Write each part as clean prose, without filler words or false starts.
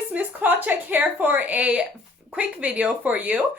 guys, Miss Krawcheck here for a quick video for you.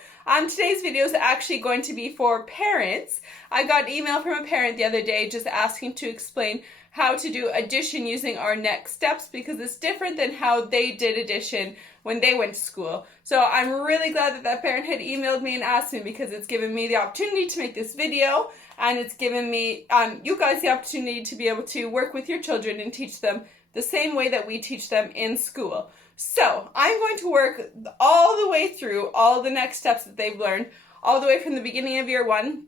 Today's video is actually going to be for parents. I got an email from a parent the other day just asking to explain how to do addition using our next steps because it's different than how they did addition when they went to school. So I'm really glad that that parent had emailed me and asked me because it's given me the opportunity to make this video and it's given me, you guys, the opportunity to be able to work with your children and teach them the same way that we teach them in school. So I'm going to work all the way through all the next steps that they've learned, all the way from the beginning of year 1,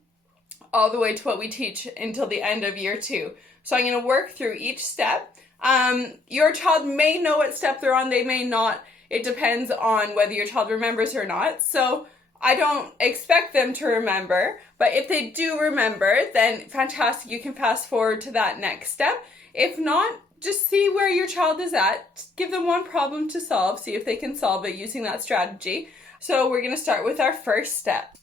all the way to what we teach until the end of year 2. So I'm going to work through each step. Your child may know what step they're on, they may not. It depends on whether your child remembers or not. So I don't expect them to remember, but if they do remember, then fantastic, you can fast forward to that next step. If not, just see where your child is at. Give them one problem to solve, see if they can solve it using that strategy. So we're going to start with our first step.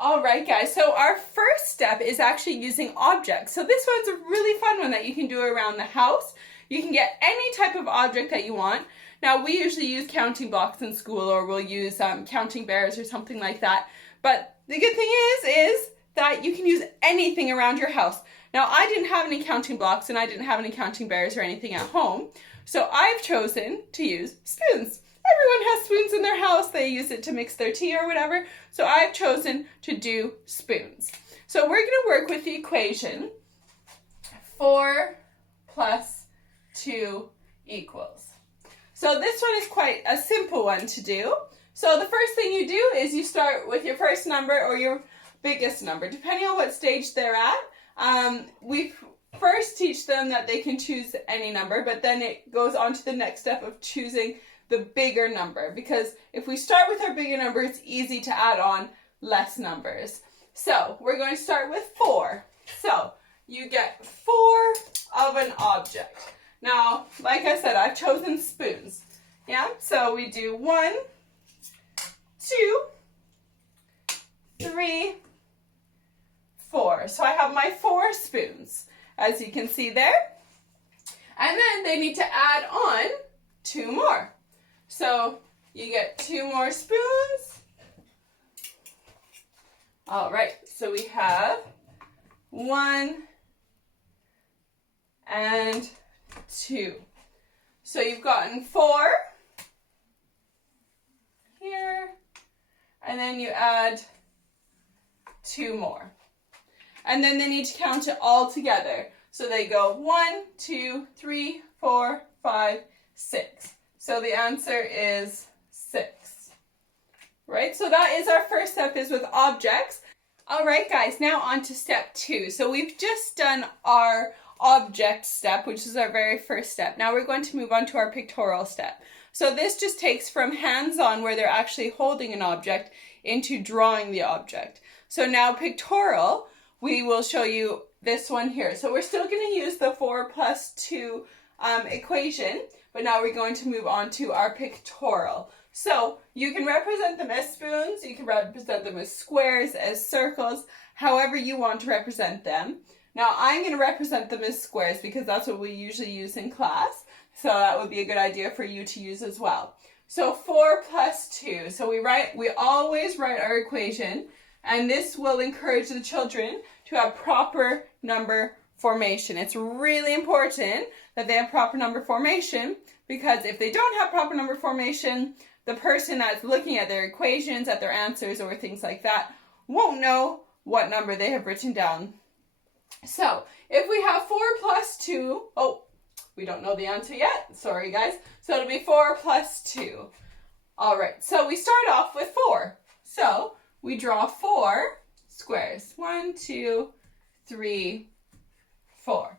Alright guys, so our first step is actually using objects. So this one's a really fun one that you can do around the house. You can get any type of object that you want. Now we usually use counting blocks in school, or we'll use counting bears or something like that. But the good thing is that you can use anything around your house. Now, I didn't have any counting blocks and I didn't have any counting bears or anything at home, so I've chosen to use spoons. Everyone has spoons in their house. They use it to mix their tea or whatever, so I've chosen to do spoons. So we're going to work with the equation 4 plus 2 equals. So this one is quite a simple one to do. So the first thing you do is you start with your first number or your biggest number, depending on what stage they're at. We first teach them that they can choose any number, but then it goes on to the next step of choosing the bigger number, because if we start with our bigger number, it's easy to add on less numbers. So we're going to start with 4. So you get 4 of an object. Now, like I said, I've chosen spoons. Yeah, so we do 1, 2, 3, 4. So I have my 4 spoons, as you can see there. And then they need to add on 2 more. So you get 2 more spoons. All right, so we have 1 and 2. So you've gotten 4 here, and then you add 2 more. And then they need to count it all together. So they go 1, 2, 3, 4, 5, 6. So the answer is 6. Right? So that is our first step, is with objects. All right, guys, now on to step 2. So we've just done our object step, which is our very first step. Now we're going to move on to our pictorial step. So this just takes from hands-on, where they're actually holding an object, into drawing the object. So now pictorial, we will show you this one here. So we're still going to use the 4 plus 2 equation, but now we're going to move on to our pictorial. So you can represent them as spoons, you can represent them as squares, as circles, however you want to represent them. Now I'm going to represent them as squares because that's what we usually use in class. So that would be a good idea for you to use as well. So 4 plus 2. So we always write our equation, and this will encourage the children to have proper number formation. It's really important that they have proper number formation, because if they don't have proper number formation, the person that's looking at their equations, at their answers, or things like that, won't know what number they have written down. So if we have 4 plus 2, we don't know the answer yet. Sorry, guys. So it'll be 4 plus 2. All right, so we start off with 4. So we draw 4 squares. 1, 2, 3, 4.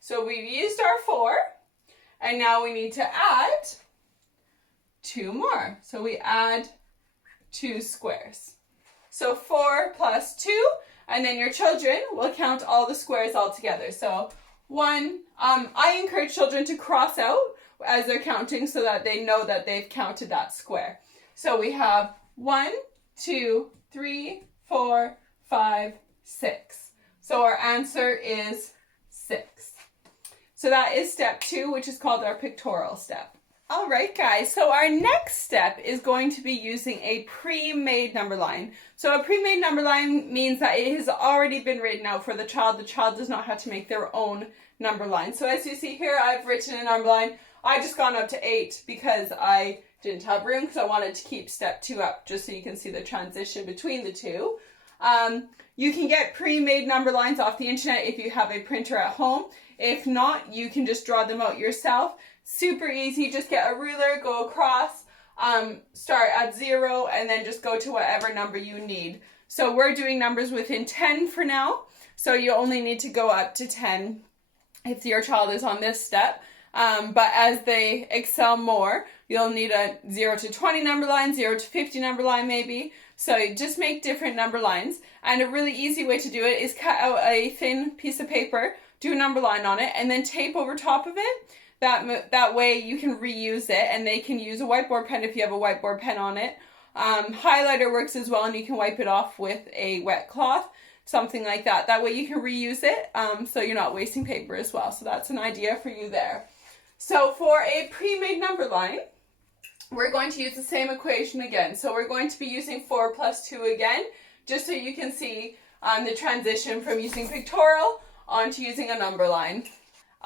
So we've used our 4, and now we need to add 2 more. So we add 2 squares. So 4 plus 2, and then your children will count all the squares all together. So 1, I encourage children to cross out as they're counting so that they know that they've counted that square. So we have 1, 2, 3, 4, 5, 6. So our answer is 6. So that is step 2, which is called our pictorial step. All right, guys, so our next step is going to be using a pre-made number line. So a pre-made number line means that it has already been written out for the child. The child does not have to make their own number line. So as you see here, I've written a number line. I just gone up to 8 because I didn't have room because I wanted to keep step 2 up just so you can see the transition between the two. You can get pre-made number lines off the internet if you have a printer at home. If not, you can just draw them out yourself. Super easy, just get a ruler, go across, start at 0, and then just go to whatever number you need. So we're doing numbers within 10 for now, so you only need to go up to 10 if your child is on this step. But as they excel more, you'll need a 0 to 20 number line, 0 to 50 number line maybe. So you just make different number lines. And a really easy way to do it is cut out a thin piece of paper, do a number line on it, and then tape over top of it. That way you can reuse it, and they can use a whiteboard pen if you have a whiteboard pen on it. Highlighter works as well, and you can wipe it off with a wet cloth, something like that. That way you can reuse it, so you're not wasting paper as well. So that's an idea for you there. So for a pre-made number line, we're going to use the same equation again. So we're going to be using 4 plus 2 again, just so you can see the transition from using pictorial onto using a number line.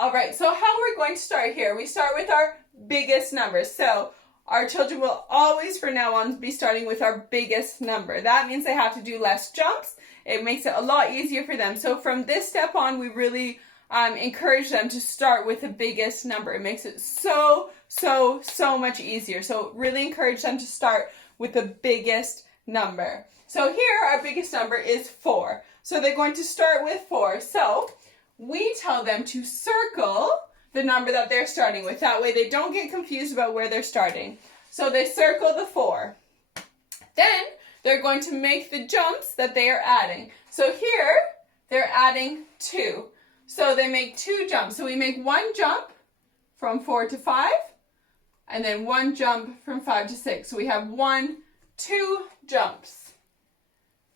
All right, so how we're going to start here, we start with our biggest number. So our children will always, from now on, be starting with our biggest number. That means they have to do less jumps. It makes it a lot easier for them. So from this step on, we really encourage them to start with the biggest number. It makes it so much easier. So really encourage them to start with the biggest number. So here, our biggest number is 4. So they're going to start with 4. So we tell them to circle the number that they're starting with. That way they don't get confused about where they're starting. So they circle the 4. Then they're going to make the jumps that they are adding. So here, they're adding 2. So they make 2 jumps. So we make 1 jump from 4 to 5, and then 1 jump from 5 to 6. So we have 2 jumps.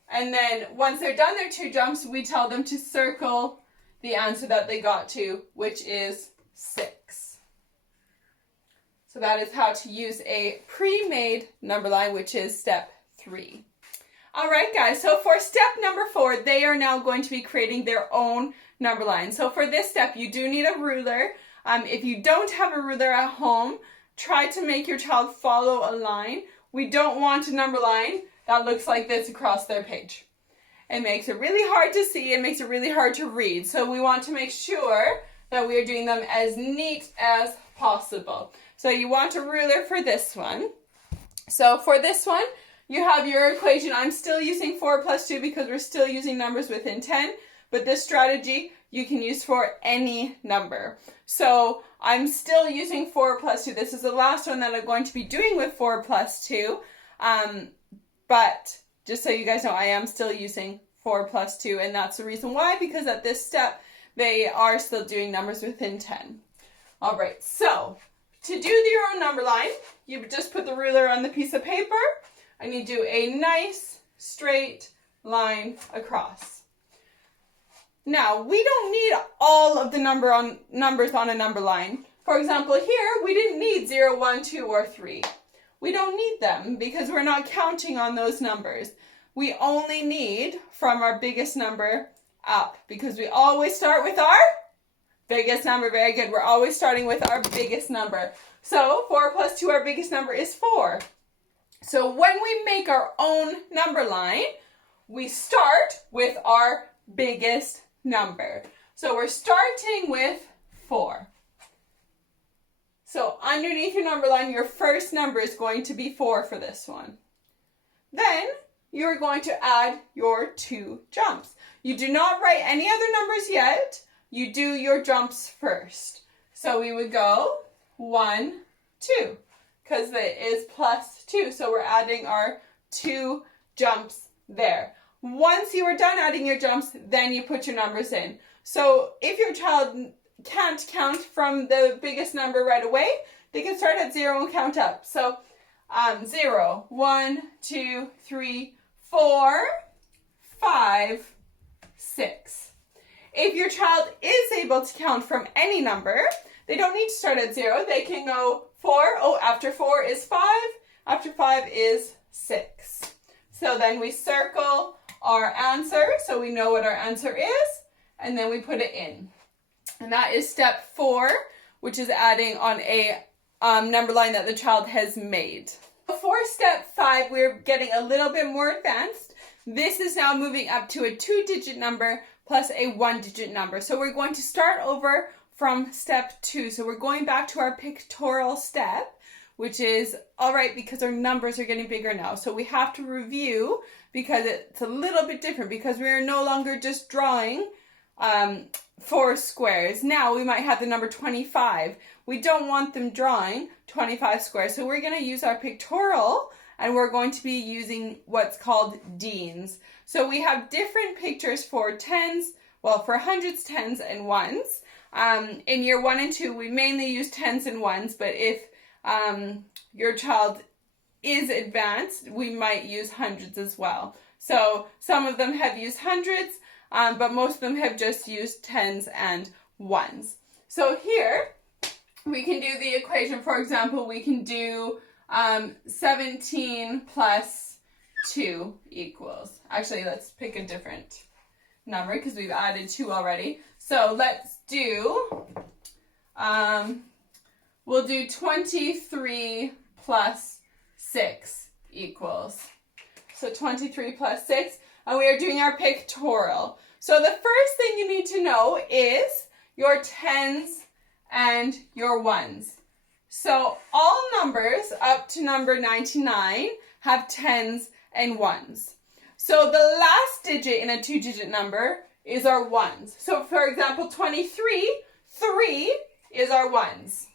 And then once they're done their 2 jumps, we tell them to circle the answer that they got to, which is 6. So that is how to use a pre-made number line, which is step 3. All right, guys, so for step number 4, they are now going to be creating their own number line. So for this step, you do need a ruler. If you don't have a ruler at home, try to make your child follow a line. We don't want a number line that looks like this across their page. It makes it really hard to see. It makes it really hard to read. So we want to make sure that we are doing them as neat as possible. So you want a ruler for this one. So for this one, you have your equation. I'm still using 4 plus 2 because we're still using numbers within 10. But this strategy you can use for any number. So I'm still using 4 plus 2. This is the last one that I'm going to be doing with 4 plus 2. But just so you guys know, I am still using 4 plus 2, and that's the reason why, because at this step, they are still doing numbers within 10. All right, so to do your own number line, you just put the ruler on the piece of paper, and you do a nice straight line across. Now, we don't need all of the numbers on a number line. For example, here, we didn't need 0, 1, 2, or 3. We don't need them because we're not counting on those numbers. We only need from our biggest number up because we always start with our biggest number. Very good. We're always starting with our biggest number. So 4 plus 2, our biggest number is 4. So when we make our own number line, we start with our biggest number. So we're starting with 4. So underneath your number line, your first number is going to be 4 for this one. Then you're going to add your 2 jumps. You do not write any other numbers yet. You do your jumps first. So we would go 1, 2, because it is plus 2. So we're adding our 2 jumps there. Once you are done adding your jumps, then you put your numbers in. So if your child can't count from the biggest number right away, they can start at 0 and count up. So 0, 1, 2, 3, 4, 5, 6. If your child is able to count from any number, they don't need to start at 0. They can go 4. Oh, after 4 is 5. After 5 is 6. So then we circle our answer so we know what our answer is, and then we put it in. And that is step 4, which is adding on a number line that the child has made. For step 5, we're getting a little bit more advanced. This is now moving up to a 2-digit number plus a 1-digit number. So we're going to start over from step 2. So we're going back to our pictorial step, which is all right because our numbers are getting bigger now. So we have to review because it's a little bit different because we are no longer just drawing 4 squares. Now we might have the number 25. We don't want them drawing 25 squares. So we're going to use our pictorial, and we're going to be using what's called dienes. So we have different pictures for tens, well, for hundreds, tens, and ones. In year 1 and 2, we mainly use tens and ones, but if your child is advanced, we might use hundreds as well. So some of them have used hundreds, but most of them have just used tens and ones. So here we can do the equation. For example, we can do 17 plus 2 equals. Actually, let's pick a different number because we've added 2 already. So let's do, we'll do 23 plus 6 equals. So 23 plus 6, and we are doing our pictorial. So the first thing you need to know is your tens and your ones. So all numbers up to number 99 have tens and ones. So the last digit in a 2-digit number is our ones. So for example, 23, 3 is our ones.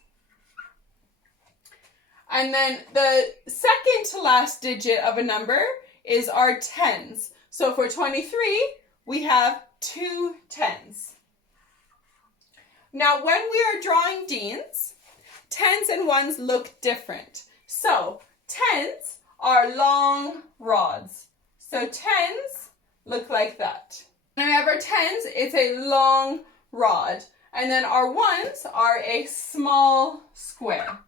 And then the second to last digit of a number is our tens. So for 23, we have 2 tens. Now when we are drawing dienes, tens and ones look different. So tens are long rods. So tens look like that. When we have our tens, it's a long rod. And then our ones are a small square.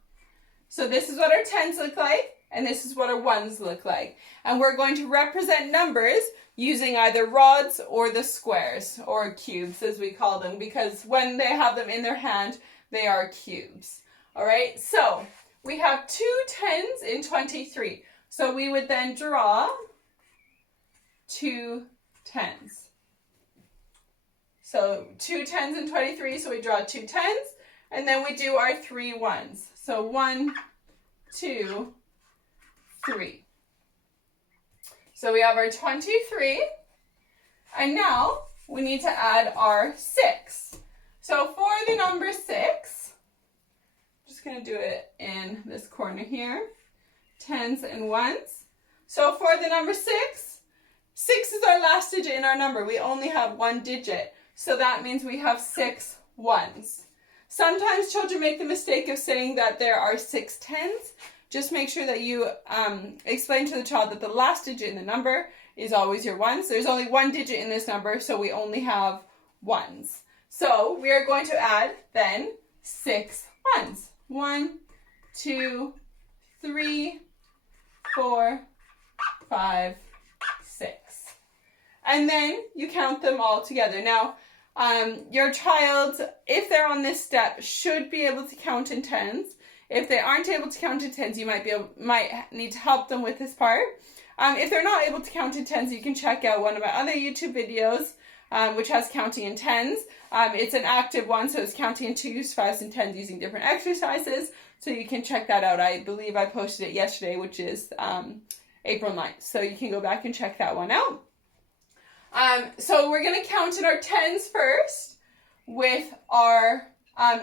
So this is what our tens look like, and this is what our ones look like. And we're going to represent numbers using either rods or the squares, or cubes as we call them, because when they have them in their hand, they are cubes. All right, so we have 2 tens in 23. So we would then draw 2 tens. So 2 tens in 23, so we draw 2 tens, and then we do our 3 ones. So 1, 2, 3. So we have our 23, and now we need to add our 6. So for the number 6, I'm just going to do it in this corner here, tens and ones. So for the number 6, 6 is our last digit in our number. We only have 1 digit, so that means we have 6 ones. Sometimes children make the mistake of saying that there are 6 tens. Just make sure that you explain to the child that the last digit in the number is always your ones. There's only 1 digit in this number, so we only have ones. So we are going to add then 6 ones. 1, 2, 3, 4, 5, 6. And then you count them all together. Now, your child, if they're on this step, should be able to count in tens. If they aren't able to count in tens, you might need to help them with this part. If they're not able to count in tens, you can check out one of my other YouTube videos, which has counting in tens. It's an active one, so it's counting in 2s, 5s, and 10s using different exercises. So you can check that out. I believe I posted it yesterday, which is April 9th. So you can go back and check that one out. So we're going to count in our tens first with our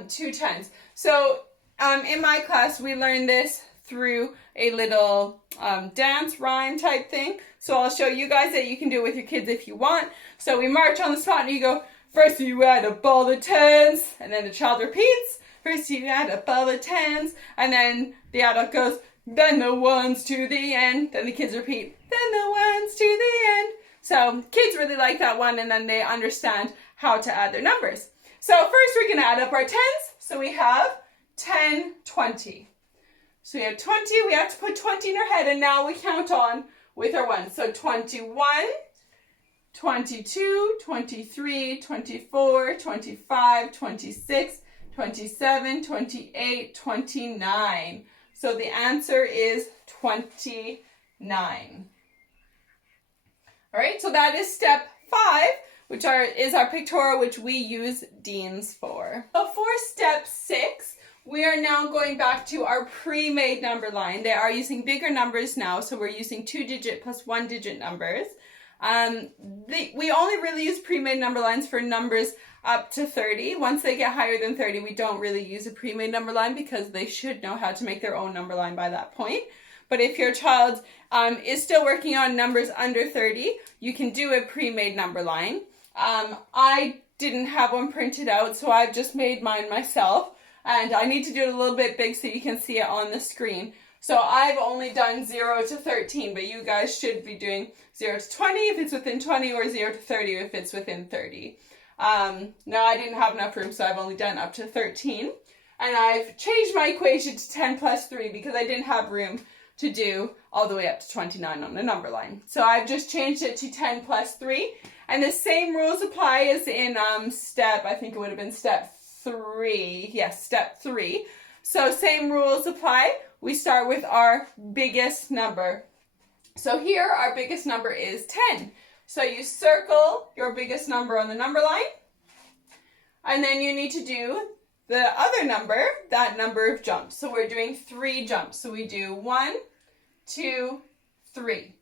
2 tens. So in my class, we learned this through a little dance rhyme type thing. So I'll show you guys that you can do it with your kids if you want. So we march on the spot and you go, first you add up all the tens, and then the child repeats, first you add up all the tens, and then the adult goes, then the ones to the end, then the kids repeat, then the ones to the end. So kids really like that one, and then they understand how to add their numbers. So first we're going to add up our tens. So we have 10, 20. So we have 20, we have to put 20 in our head, and now we count on with our ones. So 21, 22, 23, 24, 25, 26, 27, 28, 29. So the answer is 29. All right, so that is step 5, which is our pictorial, which we use dienes for. So for step 6, we are now going back to our pre-made number line. They are using bigger numbers now, so we're using 2-digit plus 1-digit numbers. We only really use pre-made number lines for numbers up to 30. Once they get higher than 30, we don't really use a pre-made number line because they should know how to make their own number line by that point. But if your child is still working on numbers under 30, you can do a pre-made number line. I didn't have one printed out, so I've just made mine myself. And I need to do it a little bit big so you can see it on the screen. So I've only done 0 to 13, but you guys should be doing 0 to 20 if it's within 20, or 0 to 30 if it's within 30. Now I didn't have enough room, so I've only done up to 13. And I've changed my equation to 10 plus 3 because I didn't have room to do all the way up to 29 on the number line. So I've just changed it to 10 plus 3. And the same rules apply as in I think it would have been step 3. Yes, step 3. So same rules apply. We start with our biggest number. So here our biggest number is 10. So you circle your biggest number on the number line. And then you need to do the other number, that number of jumps. So we're doing 3 jumps. So we do 1, 2, 3.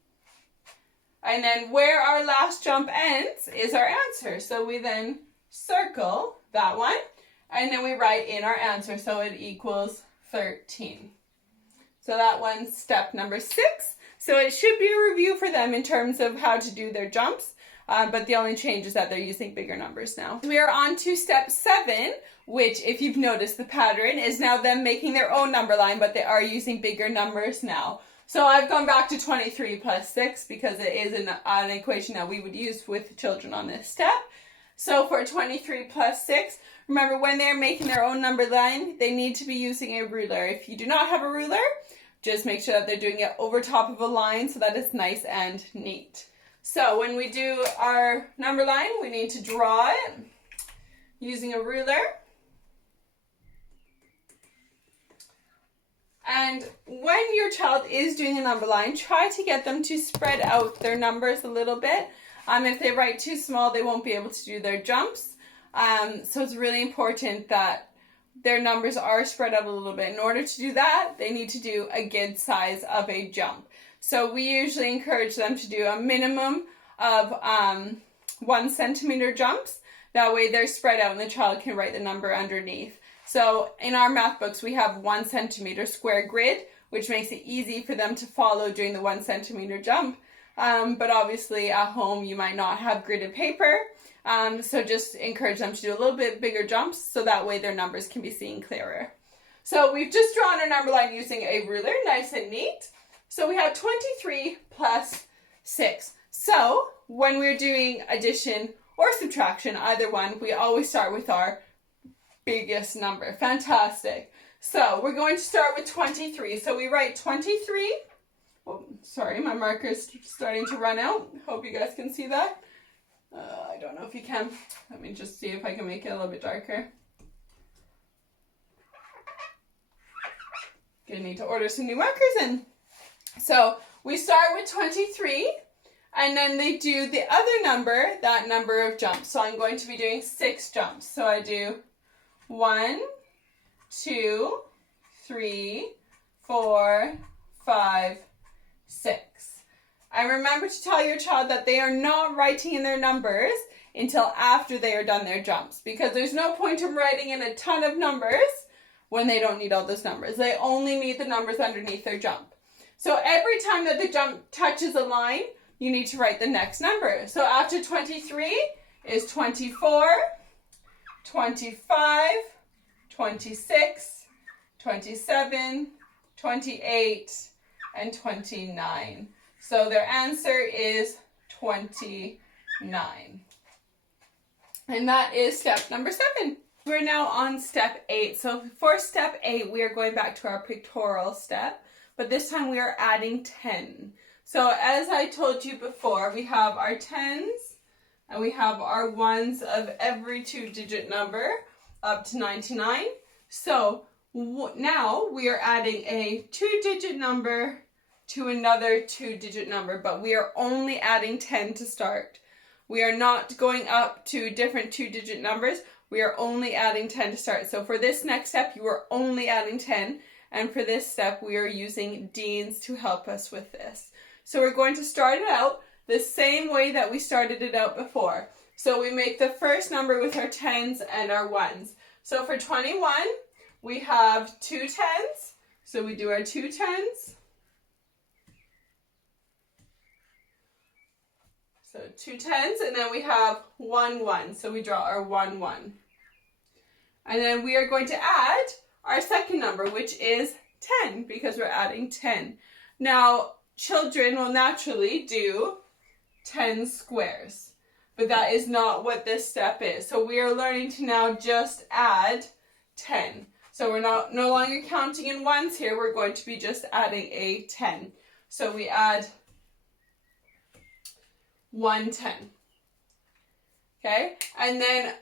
And then where our last jump ends is our answer. So we then circle that one, and then we write in our answer. So it equals 13. So that one's step number 6. So it should be a review for them in terms of how to do their jumps. But the only change is that they're using bigger numbers now. We are on to step 7, which, if you've noticed the pattern, is now them making their own number line, but they are using bigger numbers now. So I've gone back to 23 plus 6 because it is an equation that we would use with children on this step. So for 23 plus 6, remember when they're making their own number line, they need to be using a ruler. If you do not have a ruler, just make sure that they're doing it over top of a line so that it's nice and neat. So when we do our number line, we need to draw it using a ruler. And when your child is doing a number line, try to get them to spread out their numbers a little bit. If they write too small, they won't be able to do their jumps. So it's really important that their numbers are spread out a little bit. In order to do that, they need to do a good size of a jump. So we usually encourage them to do a minimum of 1 centimeter jumps. That way they're spread out and the child can write the number underneath. So in our math books, we have 1 centimeter square grid, which makes it easy for them to follow doing the 1 centimeter jump. But obviously at home, you might not have gridded paper. So just encourage them to do a little bit bigger jumps so that way their numbers can be seen clearer. So we've just drawn our number line using a ruler, nice and neat. So we have 23 plus 6. So when we're doing addition or subtraction, either one, we always start with our biggest number. Fantastic. So we're going to start with 23. So we write 23. Oh, sorry, my marker's starting to run out. Hope you guys can see that. I don't know if you can. Let me just see if I can make it a little bit darker. Gonna need to order some new markers in. So we start with 23, and then they do the other number, that number of jumps. So I'm going to be doing 6 jumps. So I do 1, 2, 3, 4, 5, 6. And remember to tell your child that they are not writing in their numbers until after they are done their jumps, because there's no point in writing in a ton of numbers when they don't need all those numbers. They only need the numbers underneath their jump. So every time that the jump touches a line, you need to write the next number. So after 23 is 24, 25, 26, 27, 28, and 29. So their answer is 29. And that is step number 7. We're now on step 8. So for step 8, we are going back to our pictorial step, but this time we are adding 10. So as I told you before, we have our 10s and we have our 1s of every 2-digit number up to 99. So now we are adding a 2-digit number to another 2-digit number, but we are only adding 10 to start. We are not going up to different 2-digit numbers. We are only adding 10 to start. So for this next step, you are only adding 10. And for this step, we are using dienes to help us with this. So we're going to start it out the same way that we started it out before. So we make the first number with our 10s and our 1s. So for 21, we have 2 10s. So we do our 2 10s. So 2 10s, and then we have 1 1. So we draw our 1 1. And then we are going to add our second number, which is 10, because we're adding 10. Now, children will naturally do 10 squares, but that is not what this step is. So we are learning to now just add 10. So we're no longer counting in ones here. We're going to be just adding a 10. So we add 1 10. Okay, and then,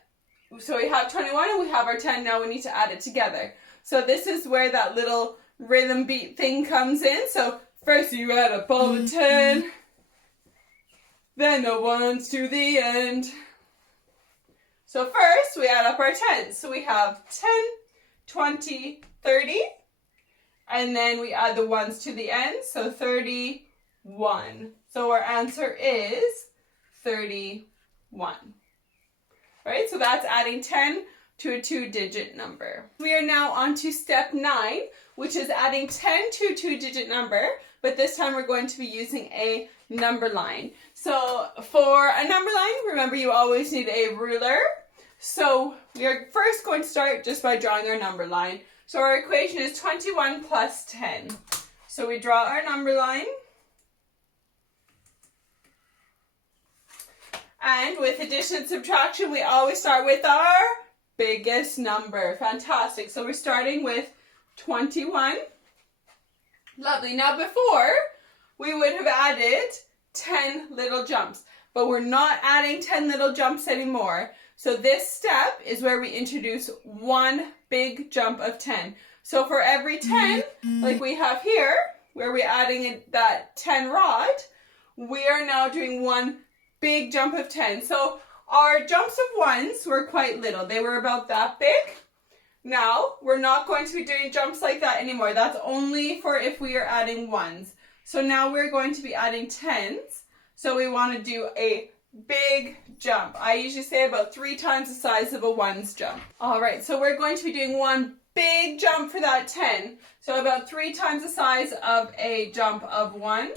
so we have 21 and we have our 10. Now we need to add it together. So this is where that little rhythm beat thing comes in. So first you add up all the 10, then the 1s to the end. So first we add up our 10s. So we have 10, 20, 30, and then we add the 1s to the end. So 31. So our answer is 31. Right, so that's adding 10 to a 2-digit number. We are now on to step 9, which is adding 10 to a 2-digit number, but this time we're going to be using a number line. So for a number line, remember you always need a ruler. So we are first going to start just by drawing our number line. So our equation is 21 plus 10. So we draw our number line. And with addition and subtraction, we always start with our biggest number. Fantastic. So we're starting with 21. Lovely. Now before, we would have added 10 little jumps, but we're not adding 10 little jumps anymore. So this step is where we introduce one big jump of 10. So for every 10, like we have here, where we're adding that 10 rod, we are now doing one big jump of 10. So our jumps of 1s were quite little. They were about that big. Now, we're not going to be doing jumps like that anymore. That's only for if we are adding 1s. So now we're going to be adding 10s. So we want to do a big jump. I usually say about 3 times the size of a 1s jump. All right, so we're going to be doing one big jump for that 10. So about 3 times the size of a jump of 1.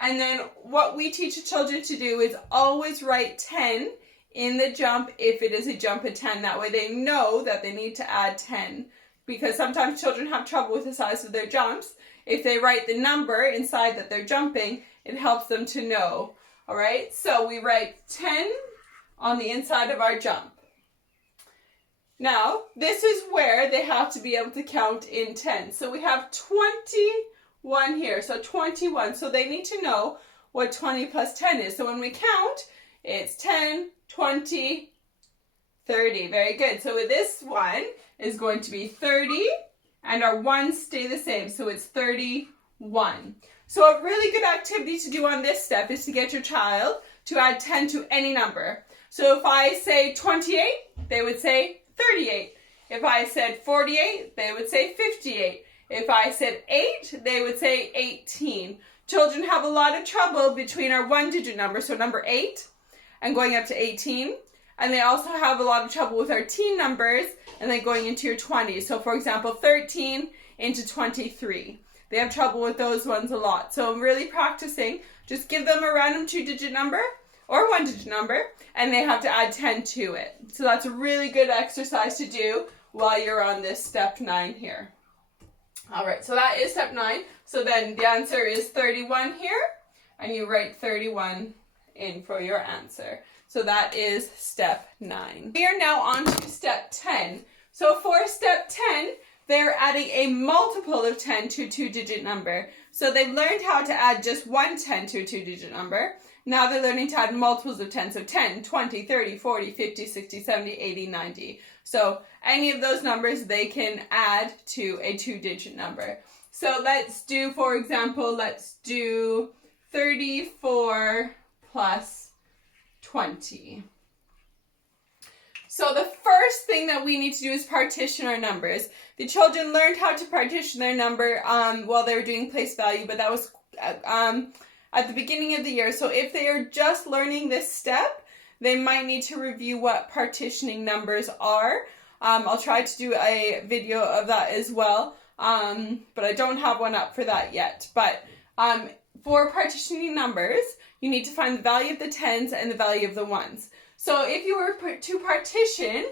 And then what we teach the children to do is always write 10 in the jump if it is a jump of 10. That way they know that they need to add 10. Because sometimes children have trouble with the size of their jumps. If they write the number inside that they're jumping, it helps them to know. All right, so we write 10 on the inside of our jump. Now, this is where they have to be able to count in 10. So we have 21 here, so 21. So they need to know what 20 plus 10 is. So when we count, it's 10, 20, 30. Very good. So this one is going to be 30, and our 1s stay the same. So it's 31. So a really good activity to do on this step is to get your child to add 10 to any number. So if I say 28, they would say 38. If I said 48, they would say 58. If I said 8, they would say 18. Children have a lot of trouble between our 1-digit number, so number 8, and going up to 18. And they also have a lot of trouble with our teen numbers and then going into your 20s. So for example, 13 into 23. They have trouble with those ones a lot. So I'm really practicing. Just give them a random 2-digit number or 1-digit number, and they have to add 10 to it. So that's a really good exercise to do while you're on this step 9 here. All right, so that is step 9. So then the answer is 31 here, and you write 31 in for your answer. So that is step 9. We are now on to step 10. So for step 10, they're adding a multiple of 10 to a 2-digit number. So they've learned how to add just one 10 to a 2-digit number. Now they're learning to add multiples of 10. So 10, 20, 30, 40, 50, 60, 70, 80, 90. So any of those numbers they can add to a 2-digit number. So let's do, for example, let's do 34 plus 20. So the first thing that we need to do is partition our numbers. The children learned how to partition their number while they were doing place value, but that was at the beginning of the year. So if they are just learning this step, they might need to review what partitioning numbers are. I'll try to do a video of that as well, but I don't have one up for that yet. But for partitioning numbers, you need to find the value of the tens and the value of the ones. So if you were to partition,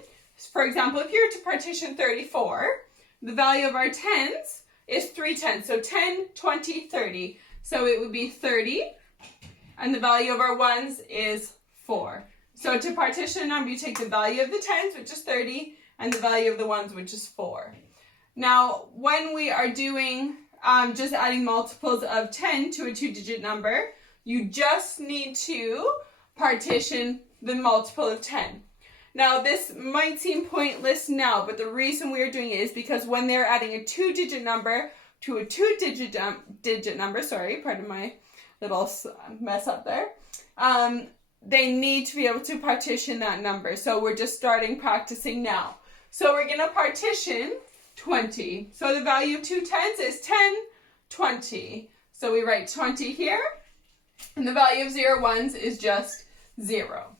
for example, if you were to partition 34, the value of our tens is 3 tens. So 10, 20, 30. So it would be 30, and the value of our ones is 4. So to partition a number, you take the value of the tens, which is 30, and the value of the ones, which is 4. Now, when we are doing just adding multiples of 10 to a 2-digit number, you just need to partition the multiple of 10. Now, this might seem pointless now, but the reason we are doing it is because when they're adding a 2-digit number to a 2-digit number, sorry, pardon my little mess up there, they need to be able to partition that number. So we're just starting practicing now. So we're going to partition 20. So the value of 2 tens is 10, 20. So we write 20 here, and the value of 0 ones is just 0.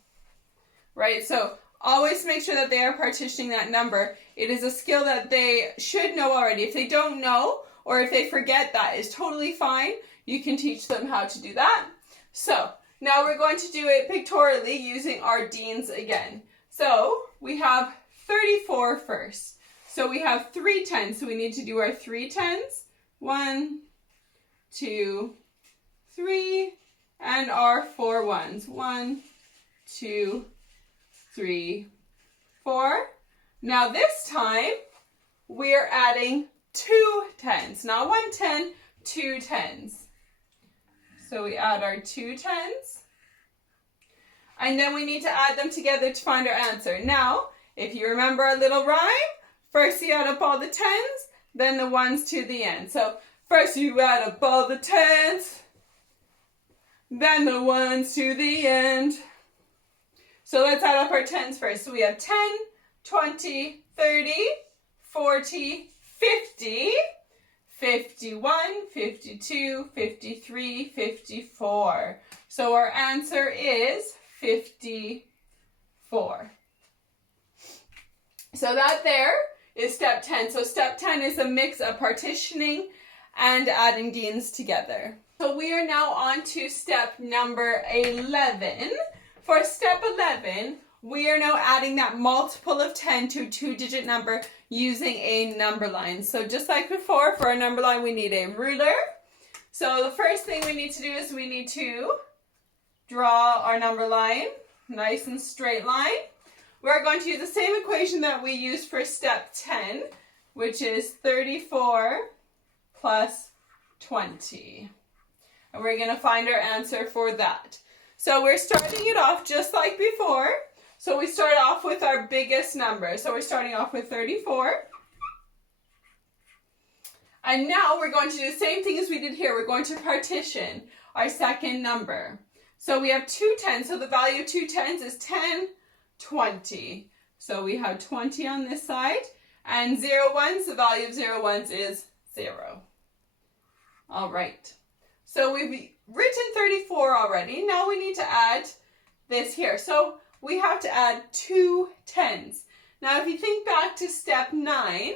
Right? So always make sure that they are partitioning that number. It is a skill that they should know already. If they don't know, or if they forget, that is totally fine. You can teach them how to do that. So now we're going to do it pictorially using our dienes again. So we have 34 first. So we have 3 tens, so we need to do our 3 tens. 1, 2, 3, and our 4 ones. 1, 2, 3, 4. Now this time we're adding 2 tens, not 1 10, 2 tens. So we add our 2 tens, and then we need to add them together to find our answer. Now, if you remember our little rhyme, first you add up all the tens, then the ones to the end. So first you add up all the tens, then the ones to the end. So let's add up our tens first. So we have 10, 20, 30, 40, 50, 51, 52, 53, 54. So our answer is 54. So that there is step 10. So step 10 is a mix of partitioning and adding dienes together. So we are now on to step number 11. For step 11, we are now adding that multiple of 10 to a 2-digit number using a number line. So just like before, for a number line, we need a ruler. So the first thing we need to do is we need to draw our number line, nice and straight line. We're going to use the same equation that we used for step 10, which is 34 plus 20. And we're going to find our answer for that. So we're starting it off just like before. So we start off with our biggest number. So we're starting off with 34. And now we're going to do the same thing as we did here. We're going to partition our second number. So we have 2 tens. So the value of 2 tens is 10, 20. So we have 20 on this side. And 0 ones, the value of 0 ones is 0. All right. So we've written 34 already. Now we need to add this here. So we have to add 2 tens. Now if you think back to step 9,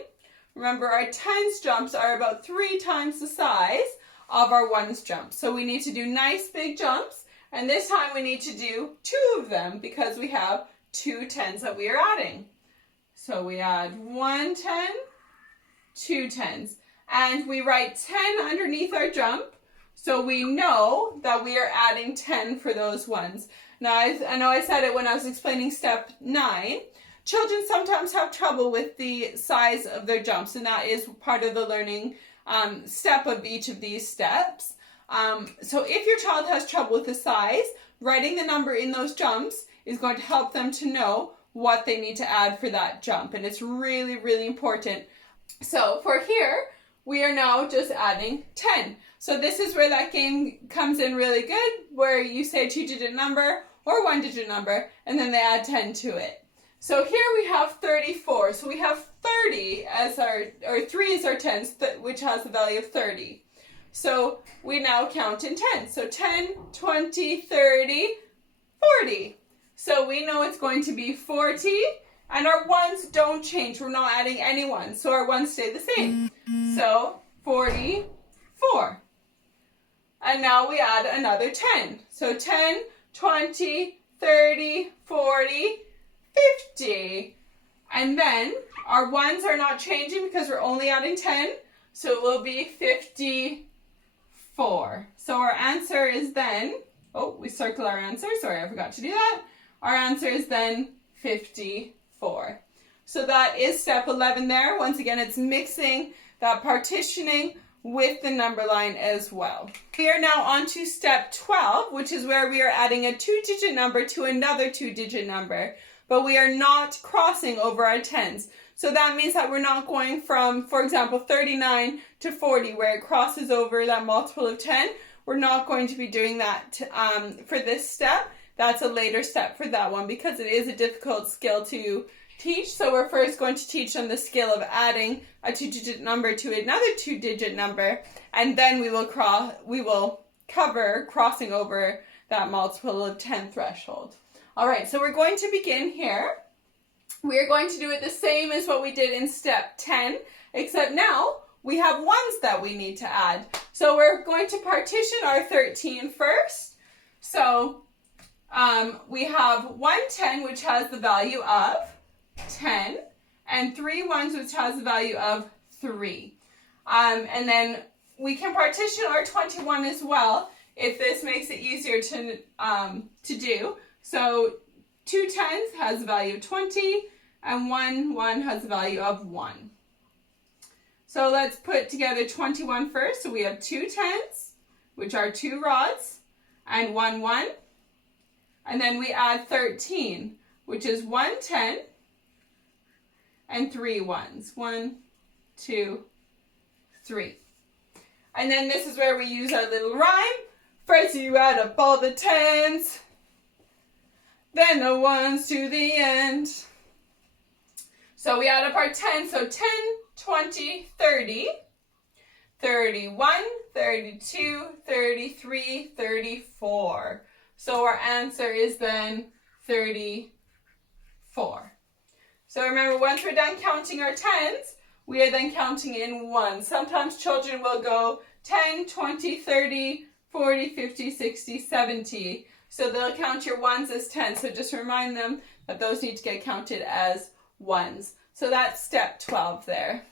remember our tens jumps are about 3 times the size of our ones jumps. So we need to do nice big jumps. And this time we need to do 2 of them because we have 2 tens that we are adding. So we add 1 10, 2 tens. And we write 10 underneath our jump. So we know that we are adding 10 for those ones. Now, I know I said it when I was explaining step 9. Children sometimes have trouble with the size of their jumps, and that is part of the learning step of each of these steps. So if your child has trouble with the size, writing the number in those jumps is going to help them to know what they need to add for that jump, and it's really, really important. So for here, we are now just adding 10. So this is where that game comes in really good, where you say a 2-digit number or 1-digit number, and then they add 10 to it. So here we have 34. So we have 30 as or 3 is our tens, which has the value of 30. So we now count in 10. So 10, 20, 30, 40. So we know it's going to be 40, and our ones don't change. We're not adding any ones, so our ones stay the same. So 44. And now we add another 10. So 10, 20, 30, 40, 50. And then our ones are not changing because we're only adding 10. So it will be 54. So our answer is then, oh, we circle our answer. Sorry, I forgot to do that. Our answer is then 54. So that is step 11 there. Once again, it's mixing that partitioning with the number line as well. We are now on to step 12, which is where we are adding a 2-digit number to another 2-digit number, but we are not crossing over our tens. So that means that we're not going from, for example, 39 to 40, where it crosses over that multiple of 10. We're not going to be doing that for this step. That's a later step for that one because it is a difficult skill to teach. So we're first going to teach them the skill of adding a 2-digit number to another 2-digit number, and then we will cover crossing over that multiple of 10 threshold. All right, so we're going to begin here. We're going to do it the same as what we did in step 10, except now we have ones that we need to add. So we're going to partition our 13 first. So we have 110, which has the value of 10, and 3 ones, which has the value of 3. And then we can partition our 21 as well, if this makes it easier to do. So 2 tens has the value of 20, and 1 has the value of 1. So let's put together 21 first. So we have 2 tens, which are 2 rods, and 1 1. And then we add 13, which is 1 10, and 3 ones. 1, 2, 3. And then this is where we use our little rhyme. First you add up all the tens, then the ones to the end. So we add up our 10. So 10, 20, 30, 31, 32, 33, 34. So our answer is then 34. So remember, once we're done counting our tens, we are then counting in ones. Sometimes children will go 10, 20, 30, 40, 50, 60, 70. So they'll count your ones as 10. So just remind them that those need to get counted as ones. So that's step 12 there.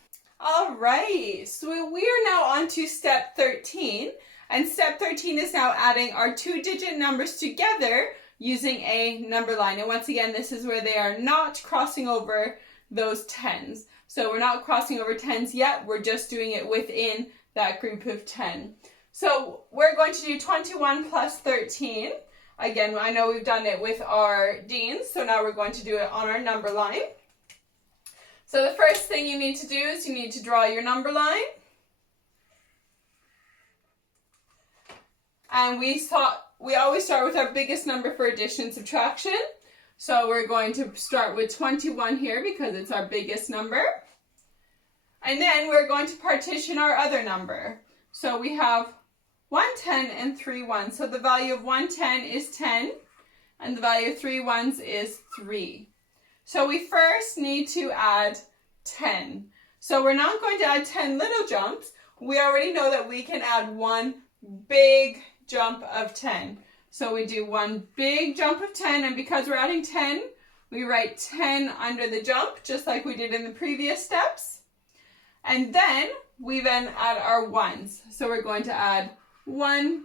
All right, so we are now on to step 13. And step 13 is now adding our 2-digit numbers together using a number line. And once again, this is where they are not crossing over those tens. So we're not crossing over tens yet. We're just doing it within that group of 10. So we're going to do 21 plus 13. Again, I know we've done it with our dienes, so now we're going to do it on our number line. So the first thing you need to do is you need to draw your number line. And we always start with our biggest number for addition and subtraction. So we're going to start with 21 here because it's our biggest number. And then we're going to partition our other number. So we have 110 and 3 ones. So the value of 110 is 10, and the value of 3 ones is 3. So we first need to add 10. So we're not going to add 10 little jumps. We already know that we can add one big jump of 10. So we do one big jump of 10, and because we're adding 10, we write 10 under the jump, just like we did in the previous steps. And then we then add our ones. So we're going to add 1,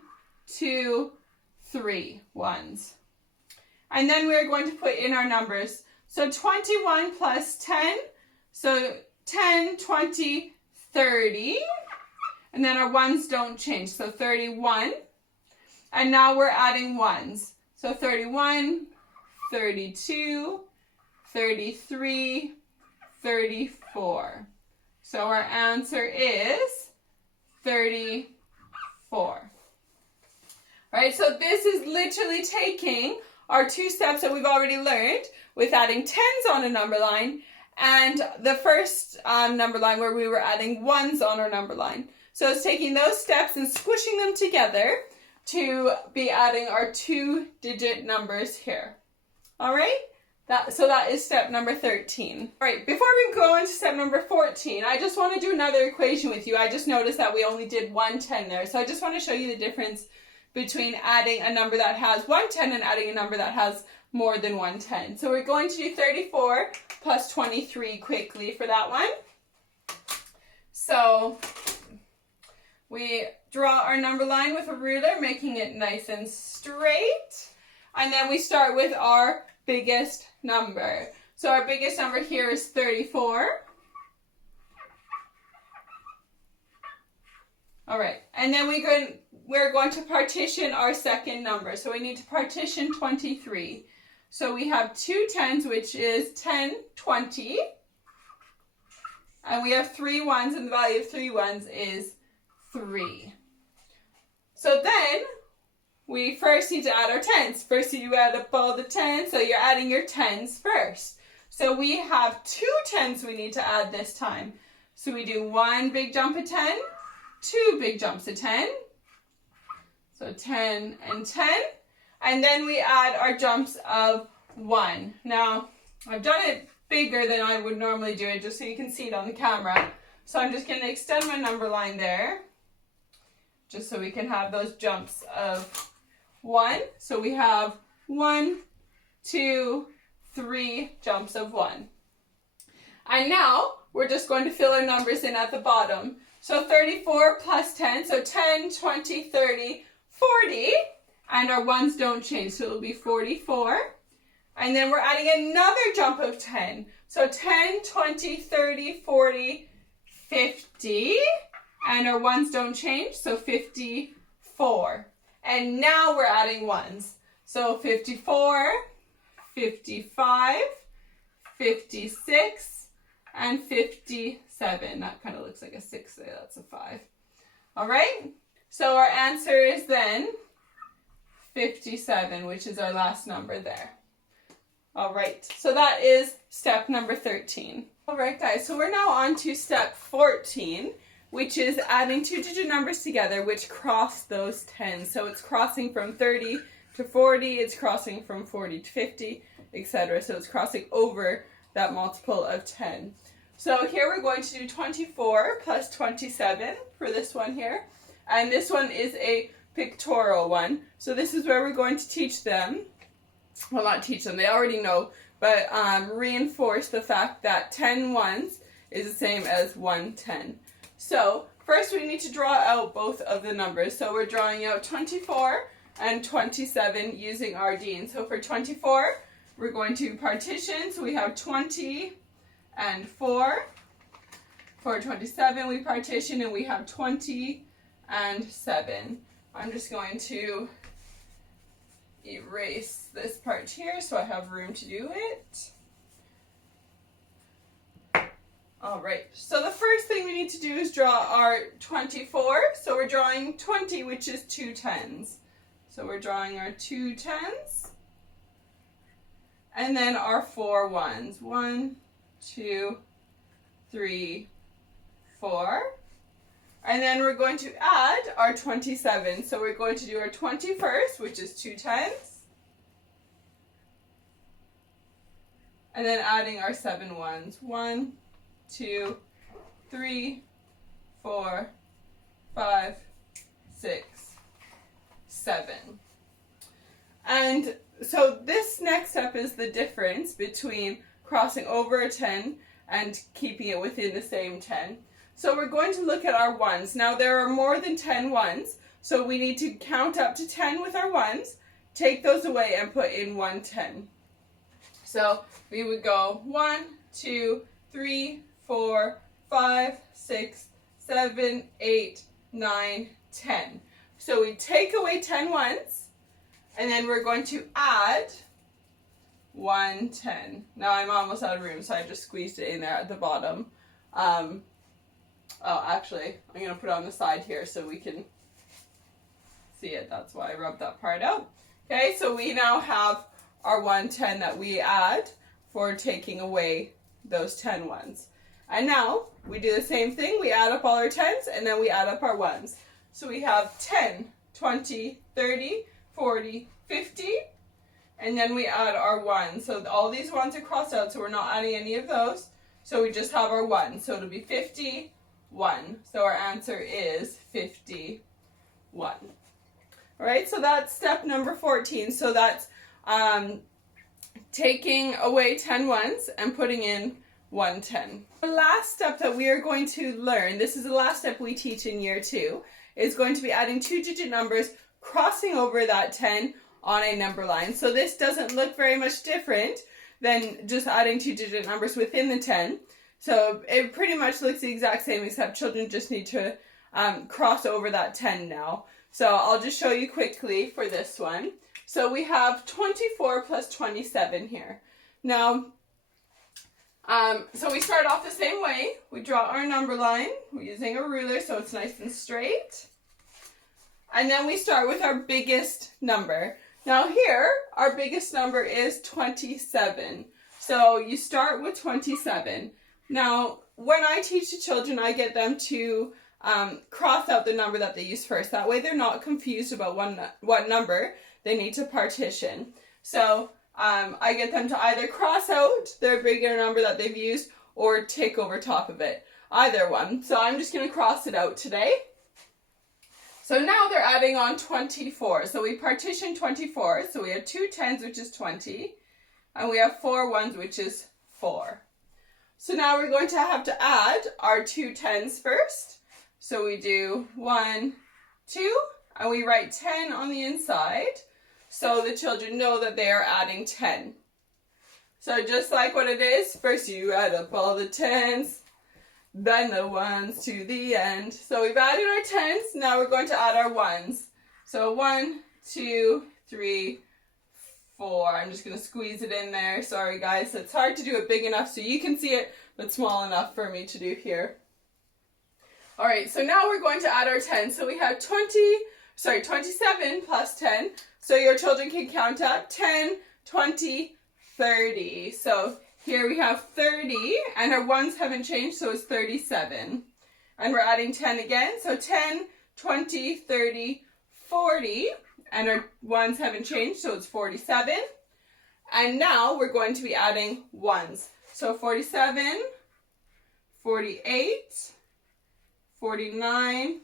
2, 3 ones. And then we're going to put in our numbers. So 21 plus 10, so 10, 20, 30. And then our ones don't change, so 31. And now we're adding ones. So 31, 32, 33, 34. So our answer is 34. All right, so this is literally taking our two steps that we've already learned with adding tens on a number line and the first number line where we were adding ones on our number line. So it's taking those steps and squishing them together to be adding our 2-digit numbers here. All right? So that is step number 13. All right, before we go into step number 14, I just want to do another equation with you. I just noticed that we only did 1 10 there. So I just want to show you the difference between adding a number that has 1 10 and adding a number that has more than 1 10. So we're going to do 34 plus 23 quickly for that one. So we draw our number line with a ruler, making it nice and straight. And then we start with our biggest number. So our biggest number here is 34. All right, and then we're going to partition our second number. So we need to partition 23. So we have 2 10s, which is 10, 20. And we have 3 ones, and the value of 3 ones is 3. So then we first need to add our tens. First you add up all the tens, so you're adding your tens first. So we have 2 tens we need to add this time. So we do 1 big jump of 10, 2 big jumps of 10. So 10 and 10. And then we add our jumps of 1. Now, I've done it bigger than I would normally do it, just so you can see it on the camera. So I'm just going to extend my number line there, just so we can have those jumps of 1. So we have 1, 2, 3 jumps of 1. And now we're just going to fill our numbers in at the bottom. So 34 plus 10, so 10, 20, 30, 40. And our ones don't change, so it'll be 44. And then we're adding another jump of 10. So 10, 20, 30, 40, 50. And our ones don't change, so 54. And now we're adding ones. So 54, 55, 56, and 57. That kind of looks like a 6 there. That's a 5. All right. So our answer is then 57, which is our last number there. All right. So that is step number 13. All right, guys. So we're now on to step 14, which is adding 2-digit numbers together, which cross those 10s. So it's crossing from 30 to 40, it's crossing from 40 to 50, etc. So it's crossing over that multiple of 10. So here we're going to do 24 plus 27 for this one here. And this one is a pictorial one. So this is where we're going to teach them, well, not teach them, they already know, but reinforce the fact that 10 ones is the same as 1 10. So first we need to draw out both of the numbers. So we're drawing out 24 and 27 using our Dean. So for 24, we're going to partition. So we have 20 and 4. For 27, we partition and we have 20 and 7. I'm just going to erase this part here so I have room to do it. All right, so the first thing we need to do is draw our 24. So we're drawing 20, which is 2 10s. So we're drawing our 2 10s. And then our 4 ones. 1, 2, 3, 4. And then we're going to add our 27. So we're going to do our 21st, which is 2 10s. And then adding our 7 ones. 1, 2, 3, 4, 5, 6, 7. And so this next step is the difference between crossing over a 10 and keeping it within the same 10. So we're going to look at our ones. Now there are more than 10 ones, so we need to count up to 10 with our ones take those away and put in 110. So we would go 1, 2, 3, 4, 5, 6, 7, 8, 9, 10. So we take away 10 ones, and then we're going to add 110. Now I'm almost out of room, so I just squeezed it in there at the bottom. Oh, actually, I'm going to put it on the side here so we can see it. That's why I rubbed that part out. Okay, so we now have our 110 that we add for taking away those 10 ones. And now we do the same thing. We add up all our 10s and then we add up our ones. So we have 10, 20, 30, 40, 50, and then we add our 1. So all these ones are crossed out, so we're not adding any of those. So we just have our 1. So it'll be 51. So our answer is 51. All right, so that's step number 14. So that's taking away 10 ones and putting in 110. The last step that we are going to learn, this is the last step we teach in year 2, is going to be adding 2-digit numbers, crossing over that 10 on a number line. So this doesn't look very much different than just adding 2-digit numbers within the 10. So it pretty much looks the exact same, except children just need to cross over that 10 now. So I'll just show you quickly for this one. So we have 24 plus 27 here. Now, so we start off the same way. We draw our number line. We're using a ruler so it's nice and straight. And then we start with our biggest number. Now here, our biggest number is 27. So you start with 27. Now, when I teach the children, I get them to cross out the number that they use first. That way they're not confused about what number they need to partition. So I get them to either cross out their bigger number that they've used or tick over top of it. Either one. So I'm just going to cross it out today. So now they're adding on 24. So we partition 24. So we have 2 10s, which is 20. And we have 4 1s, which is 4. So now we're going to have to add our 2 10s first. So we do 1, 2, and we write 10 on the inside. So the children know that they are adding 10. So just like what it is, first you add up all the 10s, then the 1s to the end. So we've added our 10s, now we're going to add our 1s. So 1, 2, 3, 4. I'm just going to squeeze it in there. Sorry guys, it's hard to do it big enough so you can see it, but small enough for me to do here. Alright, so now we're going to add our 10. So we have 27 plus 10. So your children can count up 10, 20, 30. So here we have 30, and our 1s haven't changed, so it's 37. And we're adding 10 again, so 10, 20, 30, 40. And our 1s haven't changed, so it's 47. And now we're going to be adding 1s. So 47, 48, 49,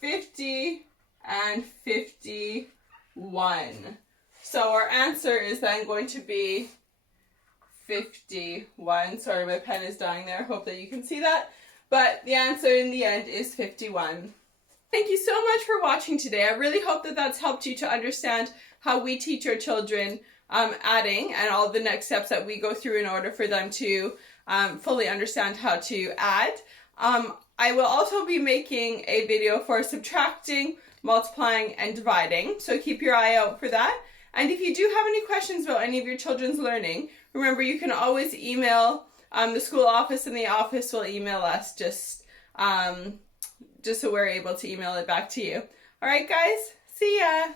50, and 51. So our answer is then going to be 51. Sorry, my pen is dying there. Hope that you can see that. But the answer in the end is 51. Thank you so much for watching today. I really hope that that's helped you to understand how we teach our children adding and all the next steps that we go through in order for them to fully understand how to add. I will also be making a video for subtracting, multiplying, and dividing, so keep your eye out for that. And if you do have any questions about any of your children's learning, remember you can always email the school office, and the office will email us just so we're able to email it back to you. All right, guys, see ya!